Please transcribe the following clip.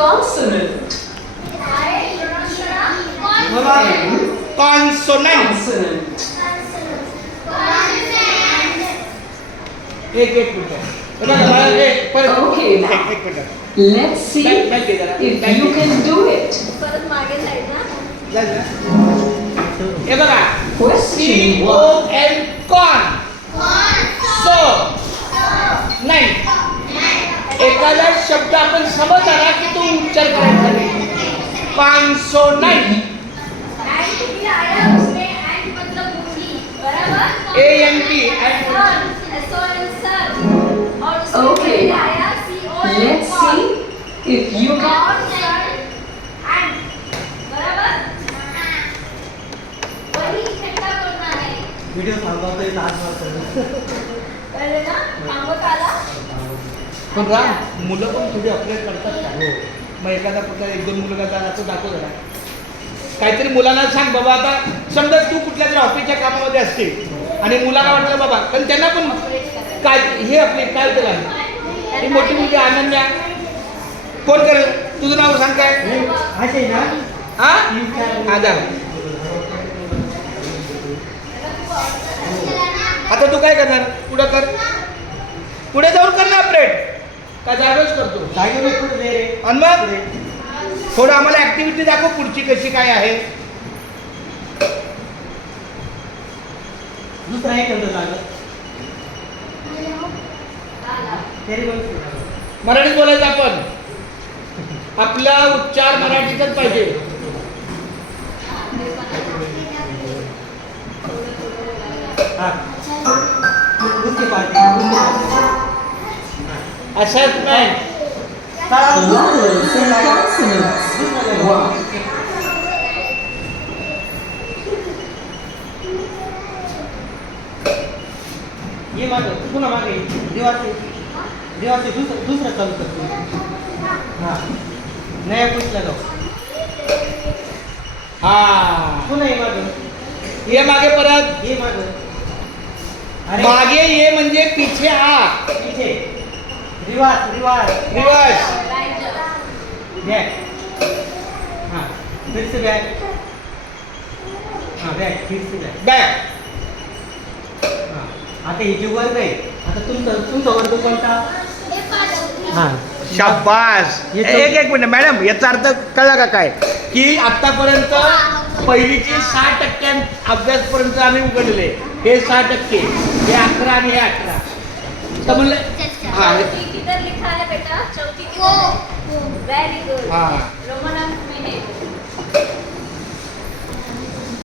Consonant. Consonant. एक minute. Okay, now. एक minute. Let's see if you can do it. हे बघा. Question 1. CON कॉन. So नाही. एखादा शब्द आपण समज आला की तो उच्चार करायचा नाही. Consonant. ANT. Okay, let's see if you can. Video थांबवतोय पण राम मुलं पण थोडी अपडेट करतात का? हो. मग एखादा कुठला एक दोन मुलं असं दाखव जरा. काहीतरी मुलांना सांग बाबा. आता समजा तू कुठल्या तरी ऑफिसच्या कामामध्ये असते आणि मुलाला वाटलं बाबा, पण त्यांना पण काय हे आपले काय त्याला ही मोठी मुलगी अनन्या. कोण करेल? तुझं नाव सांग काय? असे ना हा हा जा. आता तू काय करणार? पुढं कर. पुढे जाऊन कर ना अपडेट. का जागेच करतो? जागेवर पुढे दे रे. आणि मग थोडं आम्हाला ऍक्टिव्हिटी दाखव पुढची कशी काय आहे. दुसरा एक नंतर लागलं तरी बोल. मराठीत बोलायचं आपण. आपला उच्चार मराठीतच पाहिजे. हा दुसरी party assessment. Vowels and consonants. 1. ये मागे पुन्हा मागे देवाचे दुसरं चालू करतो. हा नया पुढला जाऊ. हा पुन्हा ये मागे. ये मागे परत. ये मागे. मागे ये म्हणजे पीछे आ. पीछे. रिवाज रिवर्स. बैक. हाँ फिर से बैक. हाँ बैक फिर से बैक. बॅक. हाँ आता हे जे वर्ग आहे. आता तुमचा वर्ग कोणता? हाँ शाबास. एक मिनिट मॅडम, याचा अर्थ कळला का काय? की आतापर्यंत पहिलीचे 6% अभ्यासपर्यंत आम्ही उघडले. हे 6%, हे 11 आणि हे 18. तर म्हणलं हा किधर लिखा है बेटा? चौकी किधर है? Very good. हा